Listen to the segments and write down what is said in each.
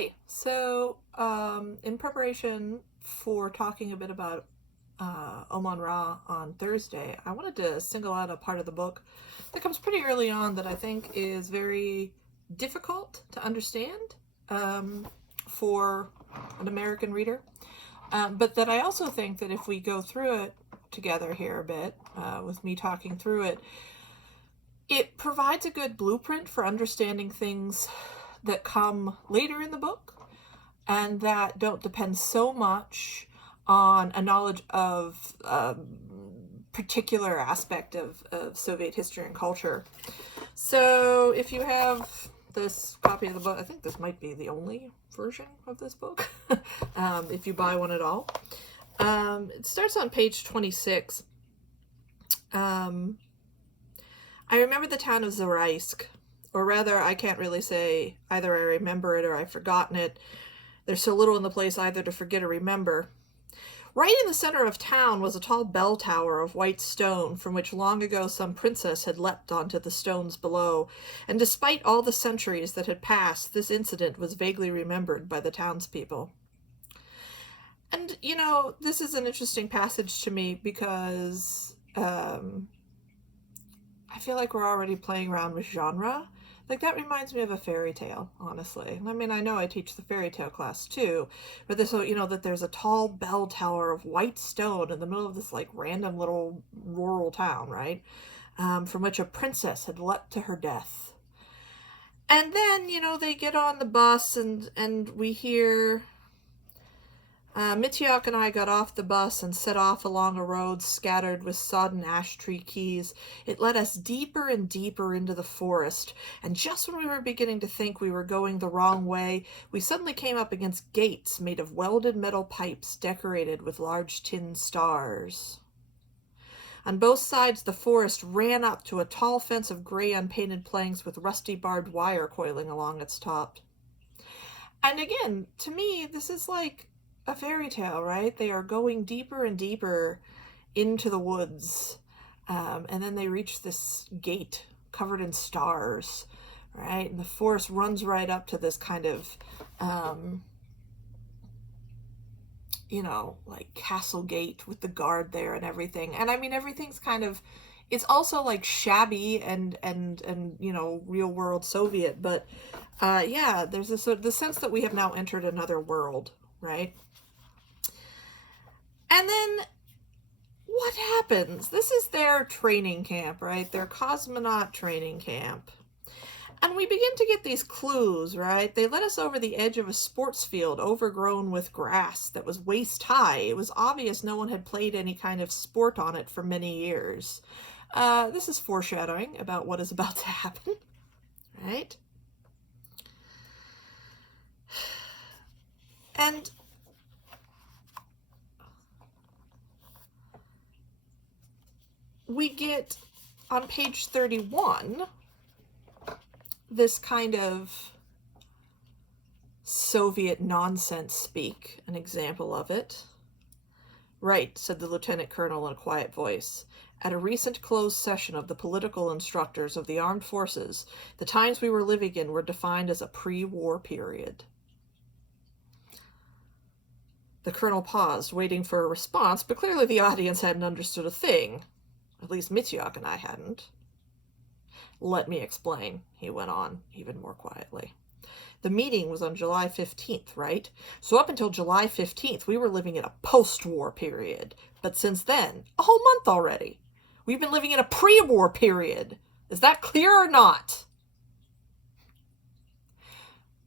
Hi. In preparation for talking a bit about Oman-Ra on Thursday, I wanted to single out a part of the book that comes pretty early on that I think is very difficult to understand for an American reader, but that I also think that if we go through it together here a bit, with me talking through it, it provides a good blueprint for understanding things that come later in the book and that don't depend so much on a knowledge of a particular aspect of Soviet history and culture. So if you have this copy of the book, I think this might be the only version of this book, if you buy one at all. It starts on page 26. I remember the town of Zaraisk, or rather, I can't really say either I remember it or I've forgotten it. There's so little in the place either to forget or remember. Right in the center of town was a tall bell tower of white stone from which long ago some princess had leapt onto the stones below, and despite all the centuries that had passed, this incident was vaguely remembered by the townspeople. And, this is an interesting passage to me because I feel like we're already playing around with genre. Like, that reminds me of a fairy tale, honestly. I mean, I know I teach the fairy tale class too, but this, that there's a tall bell tower of white stone in the middle of this, like, random little rural town, right? From which a princess had leapt to her death. And then, they get on the bus and we hear Mityak and I got off the bus and set off along a road scattered with sodden ash tree keys. It led us deeper and deeper into the forest, and just when we were beginning to think we were going the wrong way, we suddenly came up against gates made of welded metal pipes decorated with large tin stars. On both sides, the forest ran up to a tall fence of gray unpainted planks with rusty barbed wire coiling along its top. And again, to me, this is like a fairy tale, right? They are going deeper and deeper into the woods, and then they reach this gate covered in stars, right? And the forest runs right up to this kind of, like castle gate with the guard there and everything. And I mean, everything's kind of, it's also like shabby and real world Soviet, but yeah, there's this the sense that we have now entered another world, right? And then what happens? This is their training camp, right? Their cosmonaut training camp. And we begin to get these clues, right? They led us over the edge of a sports field overgrown with grass that was waist high. It was obvious no one had played any kind of sport on it for many years. This is foreshadowing about what is about to happen, right? And we get on page 31 this kind of Soviet nonsense speak, an example of it. Right, said the lieutenant colonel in a quiet voice. At a recent closed session of the political instructors of the armed forces, the times we were living in were defined as a pre-war period. The colonel paused, waiting for a response, but clearly the audience hadn't understood a thing. At least Mityak and I hadn't. Let me explain, he went on, even more quietly. The meeting was on July 15th, right? So up until July 15th, we were living in a post-war period. But since then, a whole month already, we've been living in a pre-war period. Is that clear or not?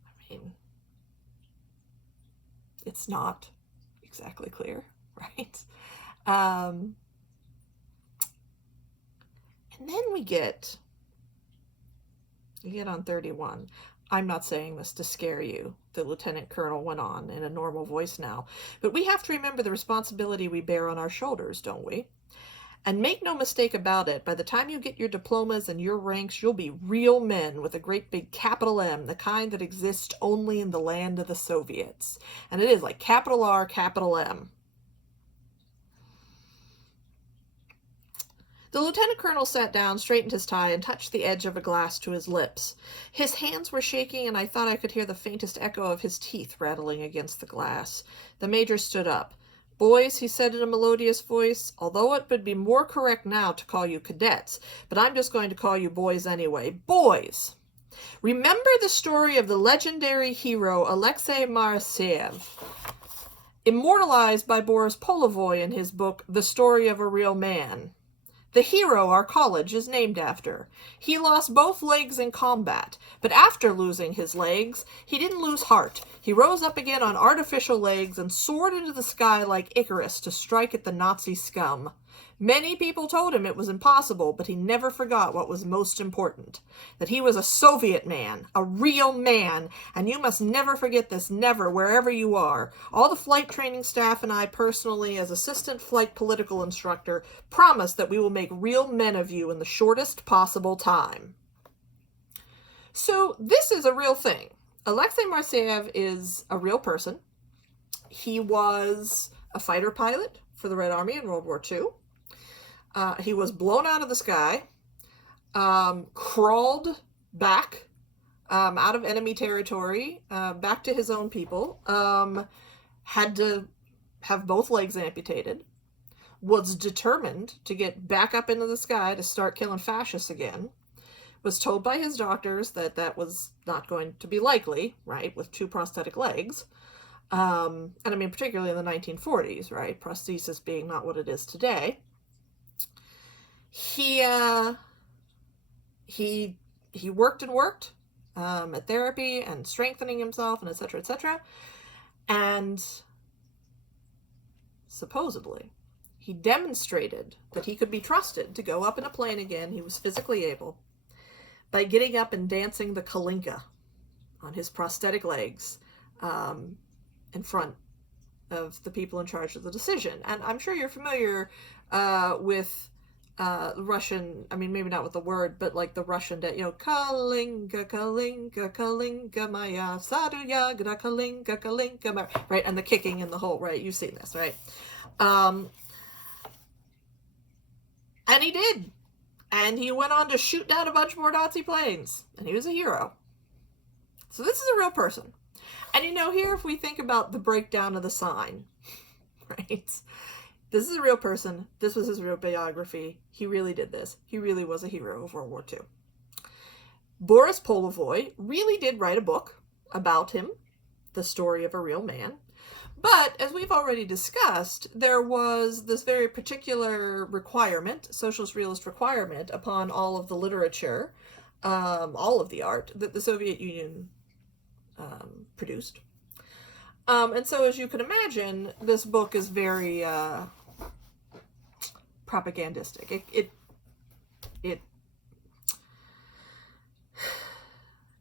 I mean, it's not exactly clear, right? And then we get on 31. I'm not saying this to scare you, the lieutenant colonel went on in a normal voice now, but we have to remember the responsibility we bear on our shoulders, don't we? And make no mistake about it, by the time you get your diplomas and your ranks, you'll be real men with a great big capital M, the kind that exist only in the land of the Soviets. And it is like capital R, capital M. The lieutenant colonel sat down, straightened his tie, and touched the edge of a glass to his lips. His hands were shaking, and I thought I could hear the faintest echo of his teeth rattling against the glass. The major stood up. "Boys," he said in a melodious voice, "although it would be more correct now to call you cadets, but I'm just going to call you boys anyway. Boys! Remember the story of the legendary hero Alexei Moiseev, immortalized by Boris Polovoy in his book The Story of a Real Man. The hero our college is named after. He lost both legs in combat, but after losing his legs, he didn't lose heart. He rose up again on artificial legs and soared into the sky like Icarus to strike at the Nazi scum. Many people told him it was impossible, but he never forgot what was most important, that he was a Soviet man, a real man, and you must never forget this, never, wherever you are. All the flight training staff and I personally, as assistant flight political instructor, promise that we will make real men of you in the shortest possible time." So this is a real thing. Alexei Moiseev is a real person. He was a fighter pilot for the Red Army in World War II. He was blown out of the sky, crawled back out of enemy territory, back to his own people, had to have both legs amputated, was determined to get back up into the sky to start killing fascists again, was told by his doctors that that was not going to be likely, right, with 2 prosthetic legs. And I mean, particularly in the 1940s, right, prosthesis being not what it is today. He worked and worked at therapy and strengthening himself and etc., etc. And supposedly he demonstrated that he could be trusted to go up in a plane again. He was physically able by getting up and dancing the kalinka on his prosthetic legs in front of the people in charge of the decision. And I'm sure you're familiar with Russian, I mean, maybe not with the word, but like the Russian, Kalinka, Kalinka, Kalinka, Maya, Saduya, Kalinka, Kalinka, Maya, right? And the kicking and the whole, right? You've seen this, right? And he did. And he went on to shoot down a bunch more Nazi planes. And he was a hero. So this is a real person. And here, if we think about the breakdown of the sign, right? This is a real person. This was his real biography. He really did this. He really was a hero of World War II. Boris Polovoy really did write a book about him, The Story of a Real Man. But as we've already discussed, there was this very particular requirement, socialist realist requirement, upon all of the literature, all of the art that the Soviet Union produced. And so, as you can imagine, this book is very propagandistic.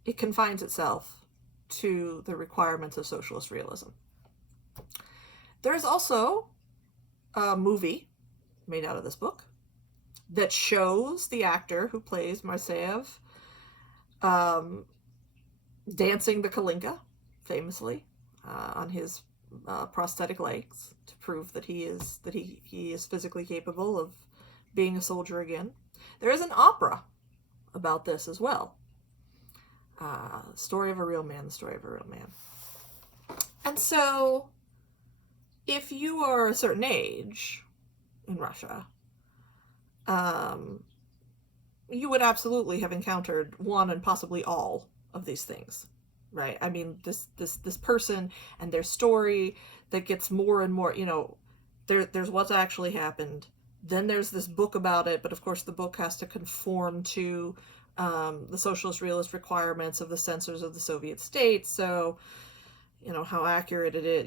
It confines itself to the requirements of socialist realism. There is also a movie made out of this book that shows the actor who plays Moiseev dancing the kalinka, famously, on his prosthetic legs, to prove that he is physically capable of being a soldier again. There is an opera about this as well. Story of a Real Man, The Story of a Real Man. And so, if you are a certain age in Russia, you would absolutely have encountered one and possibly all of these things, right? I mean, this person and their story that gets more and more, there's what's actually happened. Then there's this book about it, but of course the book has to conform to the socialist realist requirements of the censors of the Soviet state. So, how accurate it is,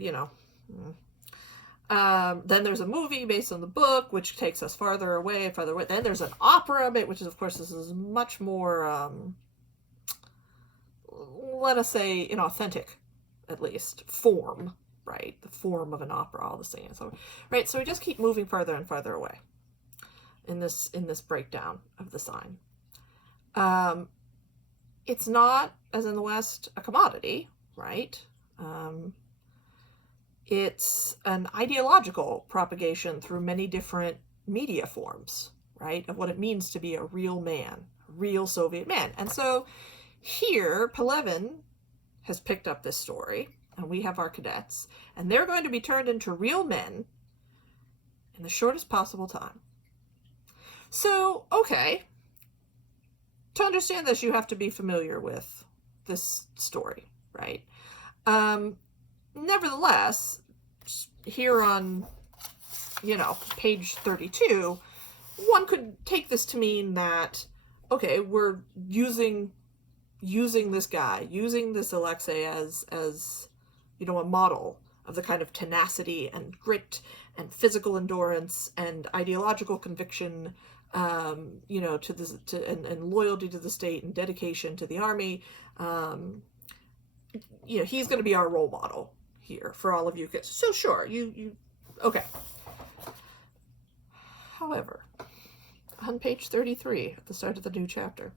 Then there's a movie based on the book, which takes us farther away. Then there's an opera, which is, of course, this is much more, let us say, authentic, at least, form, right? The form of an opera, all the same. So, right, so we just keep moving farther and farther away in this breakdown of the sign. It's not, as in the West, a commodity, right? It's an ideological propagation through many different media forms, right, of what it means to be a real man, a real Soviet man. And so here, Pelevin has picked up this story, and we have our cadets, and they're going to be turned into real men in the shortest possible time. So, okay, to understand this, you have to be familiar with this story, right? Nevertheless, here on, page 32, one could take this to mean that, okay, we're using this guy, using this Alexei as a model of the kind of tenacity and grit and physical endurance and ideological conviction, and loyalty to the state and dedication to the army. He's going to be our role model here for all of you kids. So sure, okay. However, on page 33, at the start of the new chapter,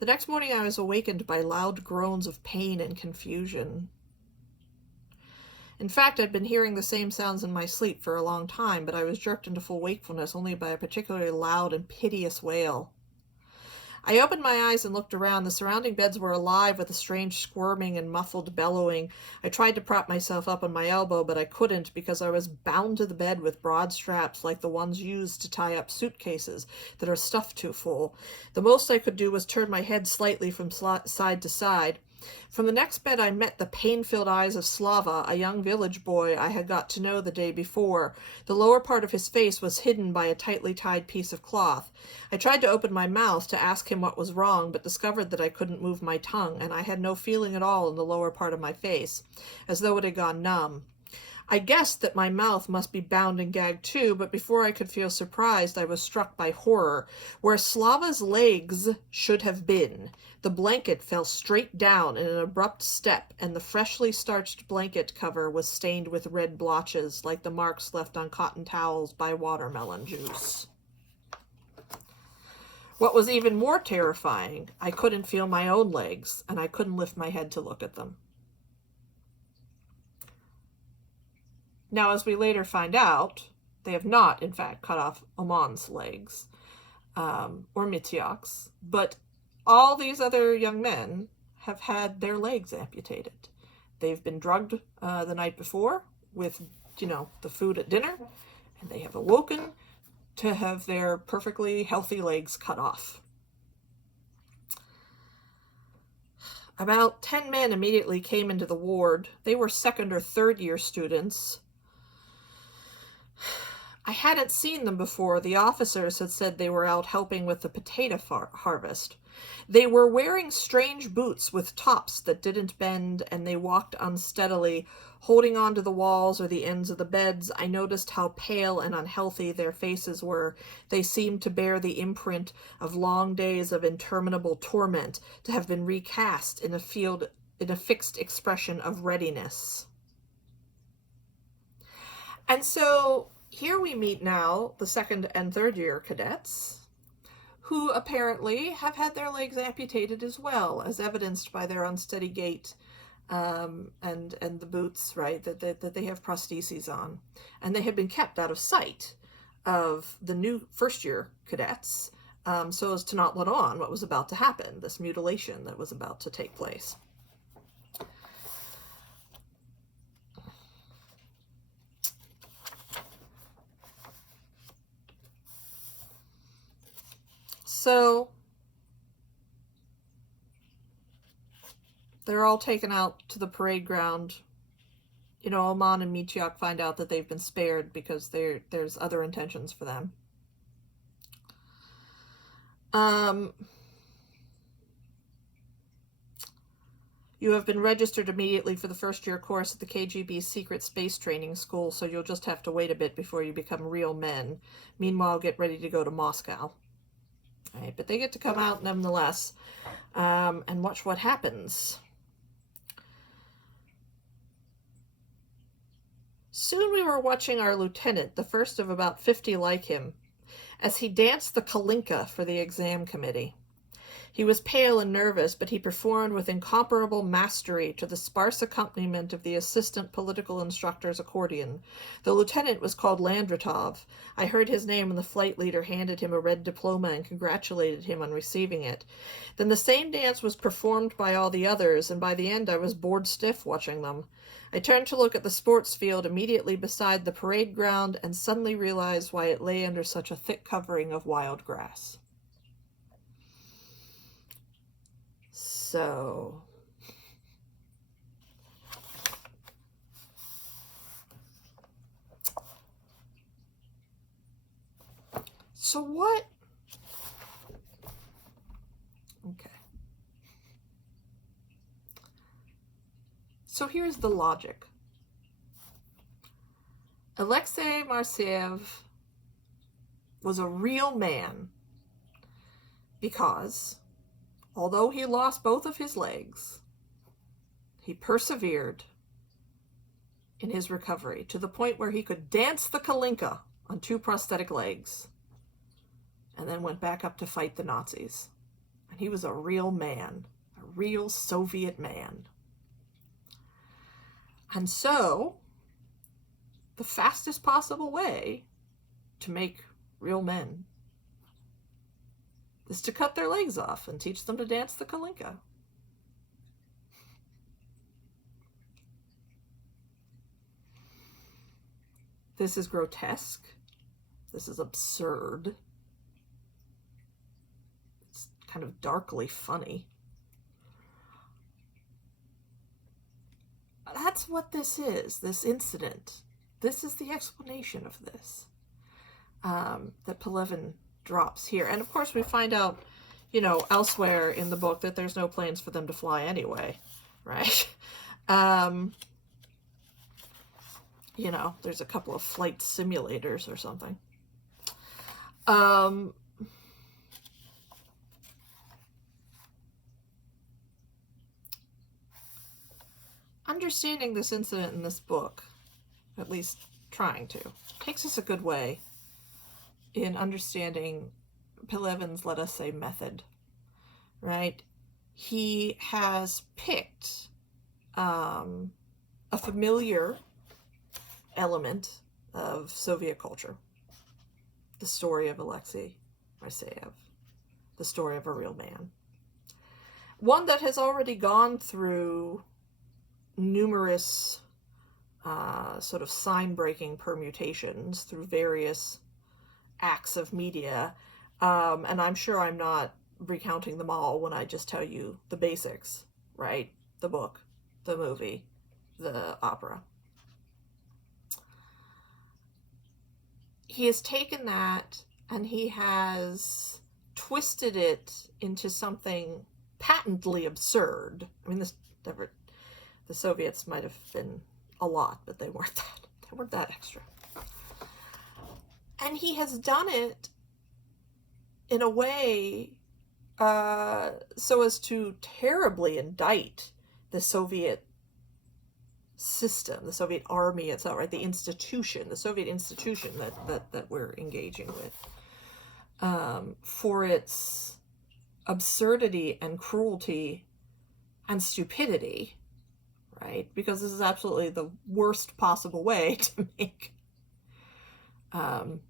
the next morning I was awakened by loud groans of pain and confusion. In fact, I'd been hearing the same sounds in my sleep for a long time, but I was jerked into full wakefulness only by a particularly loud and piteous wail. I opened my eyes and looked around. The surrounding beds were alive with a strange squirming and muffled bellowing. I tried to prop myself up on my elbow, but I couldn't because I was bound to the bed with broad straps like the ones used to tie up suitcases that are stuffed too full. The most I could do was turn my head slightly from side to side. From the next bed I met the pain-filled eyes of Slava, a young village boy I had got to know the day before. The lower part of his face was hidden by a tightly tied piece of cloth. I tried to open my mouth to ask him what was wrong, but discovered that I couldn't move my tongue, and I had no feeling at all in the lower part of my face, as though it had gone numb. I guessed that my mouth must be bound and gagged too, but before I could feel surprised, I was struck by horror. Where Slava's legs should have been, the blanket fell straight down in an abrupt step, and the freshly starched blanket cover was stained with red blotches, like the marks left on cotton towels by watermelon juice. What was even more terrifying, I couldn't feel my own legs, and I couldn't lift my head to look at them. Now, as we later find out, they have not, in fact, cut off Oman's legs, or Mityak's, but all these other young men have had their legs amputated. They've been drugged the night before with, the food at dinner, and they have awoken to have their perfectly healthy legs cut off. About 10 men immediately came into the ward. They were second or third year students. I hadn't seen them before. The officers had said they were out helping with the potato harvest. They were wearing strange boots with tops that didn't bend, and they walked unsteadily, holding on to the walls or the ends of the beds. I noticed how pale and unhealthy their faces were. They seemed to bear the imprint of long days of interminable torment, to have been recast in a fixed expression of readiness. And so here we meet now the second and third year cadets, who apparently have had their legs amputated as well, as evidenced by their unsteady gait and the boots, right, that they have prostheses on. And they have been kept out of sight of the new first year cadets so as to not let on what was about to happen, this mutilation that was about to take place. So they're all taken out to the parade ground. Oman and Mityak find out that they've been spared because there's other intentions for them. You have been registered immediately for the first year course at the KGB secret space training school, so you'll just have to wait a bit before you become real men. Meanwhile, get ready to go to Moscow. Right, but they get to come out nonetheless and watch what happens. Soon we were watching our lieutenant, the first of about 50 like him, as he danced the kalinka for the exam committee. He was pale and nervous, but he performed with incomparable mastery to the sparse accompaniment of the assistant political instructor's accordion. The lieutenant was called Landratov. I heard his name when the flight leader handed him a red diploma and congratulated him on receiving it. Then the same dance was performed by all the others, and by the end I was bored stiff watching them. I turned to look at the sports field immediately beside the parade ground and suddenly realized why it lay under such a thick covering of wild grass. So, what? Okay. So here's the logic. Alexei Marseev was a real man because, although he lost both of his legs, he persevered in his recovery to the point where he could dance the kalinka on 2 prosthetic legs and then went back up to fight the Nazis. And he was a real man, a real Soviet man. And so, the fastest possible way to make real men is to cut their legs off and teach them to dance the kalinka. This is grotesque. This is absurd. It's kind of darkly funny. That's what this is, this incident. This is the explanation of this that Pelevin drops here. And of course we find out, elsewhere in the book that there's no planes for them to fly anyway, right? There's a couple of flight simulators or something. Understanding this incident in this book, at least trying to, takes us a good way in understanding Pelevin's, let us say, method, right? He has picked a familiar element of Soviet culture, the story of Alexei Marseev, the story of a real man, one that has already gone through numerous sort of sign-breaking permutations through various acts of media, and I'm sure I'm not recounting them all when I just tell you the basics, right? The book, the movie, the opera. He has taken that and he has twisted it into something patently absurd. I mean, the Soviets might have been a lot, but they weren't that extra. And he has done it in a way so as to terribly indict the Soviet system, the Soviet army itself, right? The Soviet institution that we're engaging with, for its absurdity and cruelty and stupidity, right? Because this is absolutely the worst possible way to make an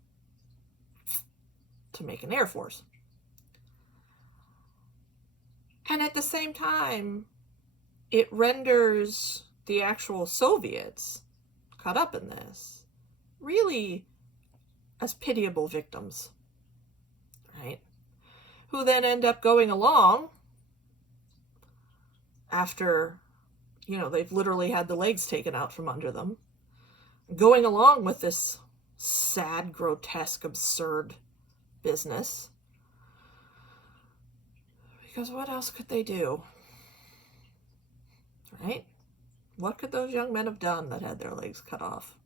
air force. And at the same time, it renders the actual Soviets caught up in this really as pitiable victims, right? Who then end up going along after, they've literally had the legs taken out from under them, going along with this sad, grotesque, absurd business. Because what else could they do? Right? What could those young men have done that had their legs cut off?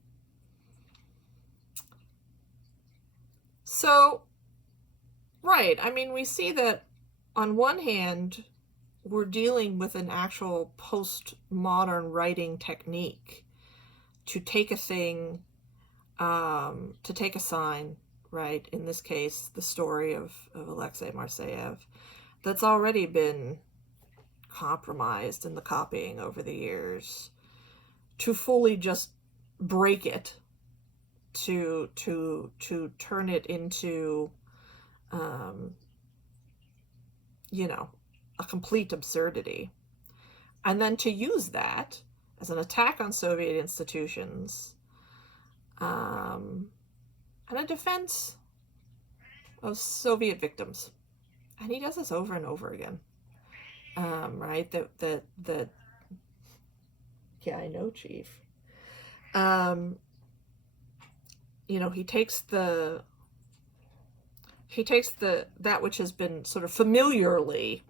So, right, I mean, we see that on one hand, we're dealing with an actual postmodern writing technique to take a thing, to take a sign, right? In this case, the story of Alexei Marseev, that's already been compromised in the copying over the years, to fully just break it, to turn it into, you know, a complete absurdity, and then to use that as an attack on Soviet institutions, and a defense of Soviet victims. And he does this over and over again. Right? That yeah, I know, Chief. You know, he takes that which has been sort of familiarly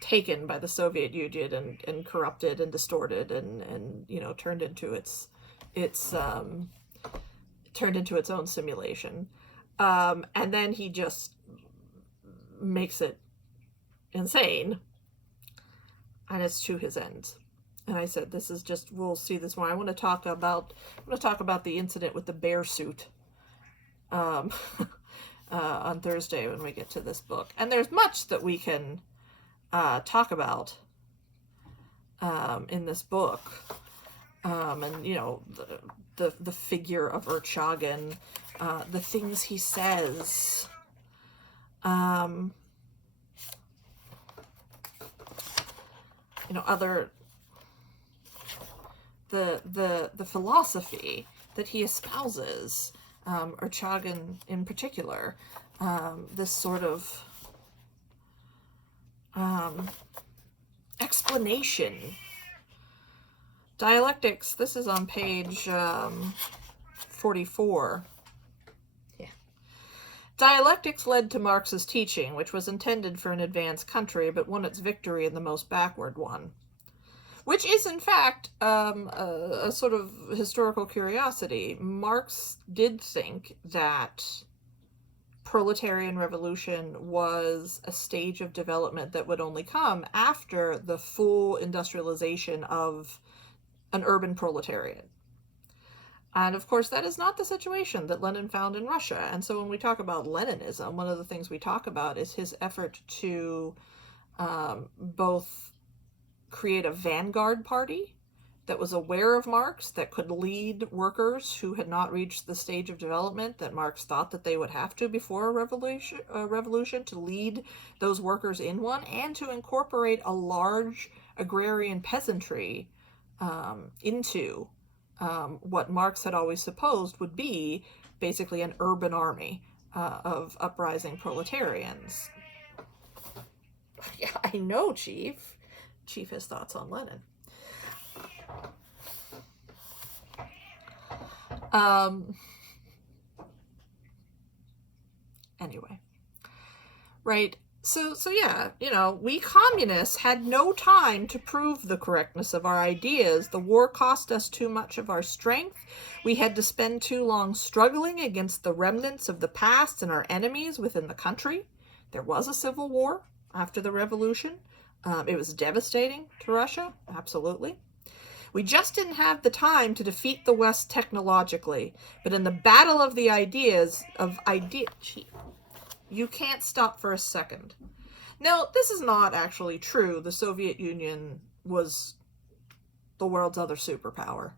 taken by the Soviet Union and corrupted and distorted and you know, turned into its own simulation. And then he just makes it insane, and it's to his ends. And I said, this is just, we'll see this more. I want to talk about the incident with the bear suit on Thursday when we get to this book. And there's much that we can talk about in this book. And, you know, the figure of Urchagin, the things he says, you know, the philosophy that he espouses, Urchagin in particular, this sort of explanation. Dialectics, this is on page 44. Yeah. Dialectics led to Marx's teaching, which was intended for an advanced country, but won its victory in the most backward one. Which is, in fact, a sort of historical curiosity. Marx did think that proletarian revolution was a stage of development that would only come after the full industrialization of an urban proletariat. And of course, that is not the situation that Lenin found in Russia. And so when we talk about Leninism, one of the things we talk about is his effort to both create a vanguard party that was aware of Marx, that could lead workers who had not reached the stage of development that Marx thought that they would have to before a revolution, to lead those workers in one, and to incorporate a large agrarian peasantry into what Marx had always supposed would be basically an urban army of uprising proletarians. Yeah, I know, Chief. Chief has thoughts on Lenin. Anyway, right. So yeah, you know, we communists had no time to prove the correctness of our ideas. The war cost us too much of our strength. We had to spend too long struggling against the remnants of the past and our enemies within the country. There was a civil war after the revolution. It was devastating to Russia, absolutely. We just didn't have the time to defeat the West technologically. But in the battle of the ideas, you can't stop for a second. Now, this is not actually true. The Soviet Union was the world's other superpower.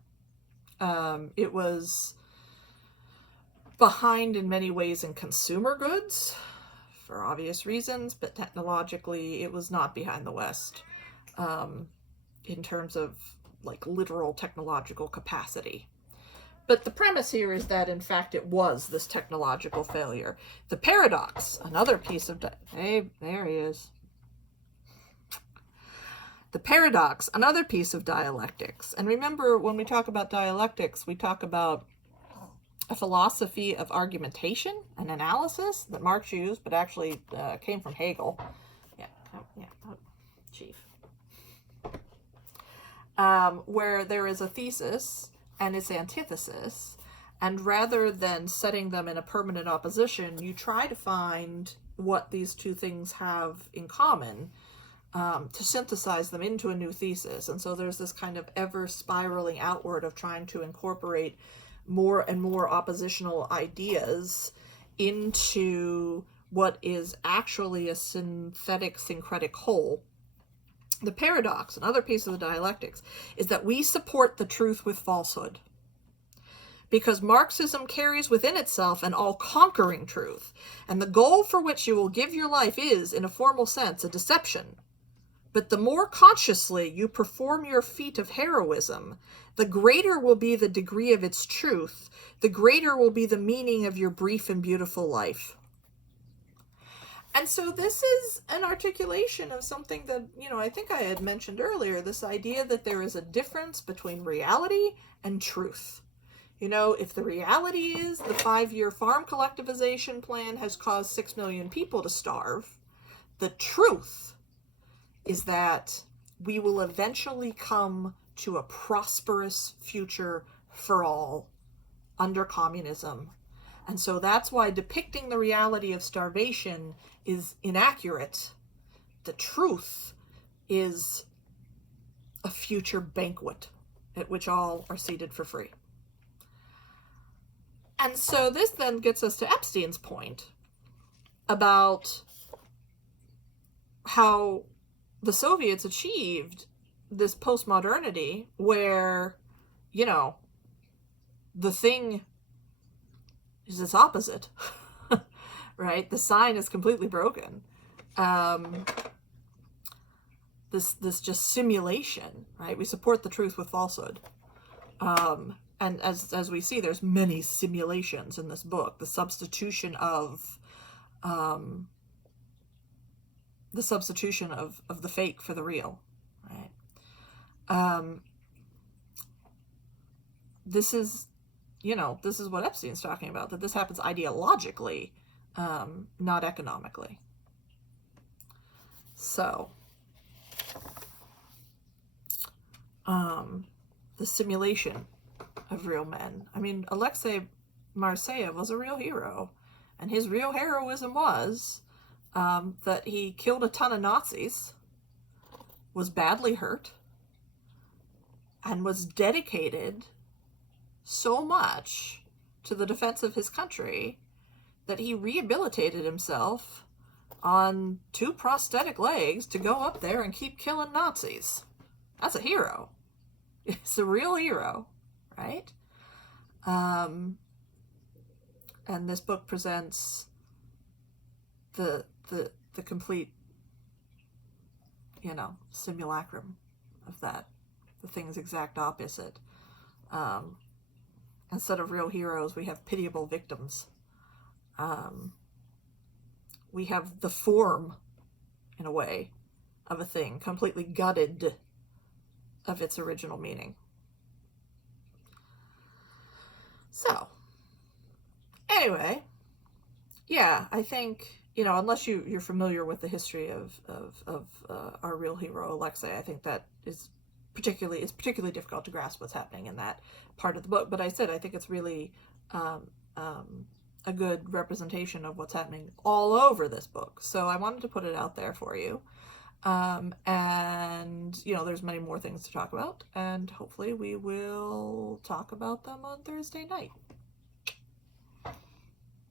It was behind in many ways in consumer goods, for obvious reasons, but technologically it was not behind the West in terms of like literal technological capacity. But the premise here is that, in fact, it was this technological failure. The paradox, another piece of... Hey, there he is. The paradox, another piece of dialectics. And remember, when we talk about dialectics, we talk about a philosophy of argumentation and analysis that Marx used, but actually came from Hegel. Chief. Where there is a thesis and its antithesis, and rather than setting them in a permanent opposition, you try to find what these two things have in common to synthesize them into a new thesis. And so there's this kind of ever spiraling outward of trying to incorporate more and more oppositional ideas into what is actually a synthetic syncretic whole. The paradox, another piece of the dialectics, is that we support the truth with falsehood. Because Marxism carries within itself an all-conquering truth, and the goal for which you will give your life is, in a formal sense, a deception. But the more consciously you perform your feat of heroism, the greater will be the degree of its truth, the greater will be the meaning of your brief and beautiful life. And so this is an articulation of something that, I think I had mentioned earlier, this idea that there is a difference between reality and truth. If the reality is the 5-year farm collectivization plan has caused 6 million people to starve, the truth is that we will eventually come to a prosperous future for all under communism. And so that's why depicting the reality of starvation is inaccurate. The truth is a future banquet at which all are seated for free. And so this then gets us to Epstein's point about how the Soviets achieved this postmodernity where, the thing is its opposite, right? The sign is completely broken. This just simulation, right? We support the truth with falsehood. And as we see, there's many simulations in this book. The substitution of the fake for the real, right? This is what Epstein's talking about, that this happens ideologically, not economically. So, the simulation of real men. I mean, Alexei Marseyev was a real hero, and his real heroism was that he killed a ton of Nazis, was badly hurt, and was dedicated so much to the defense of his country that he rehabilitated himself on 2 prosthetic legs to go up there and keep killing Nazis. That's a hero. It's a real hero, right? And this book presents the complete, simulacrum of that. The thing's exact opposite. Instead of real heroes, we have pitiable victims. We have the form, in a way, of a thing completely gutted of its original meaning. So, anyway, yeah, I think, unless you're familiar with the history of our real hero, Alexei, I think that is particularly difficult to grasp what's happening in that part of the book. But I think it's really a good representation of what's happening all over this book. So I wanted to put it out there for you. And, there's many more things to talk about, and hopefully we will talk about them on Thursday night.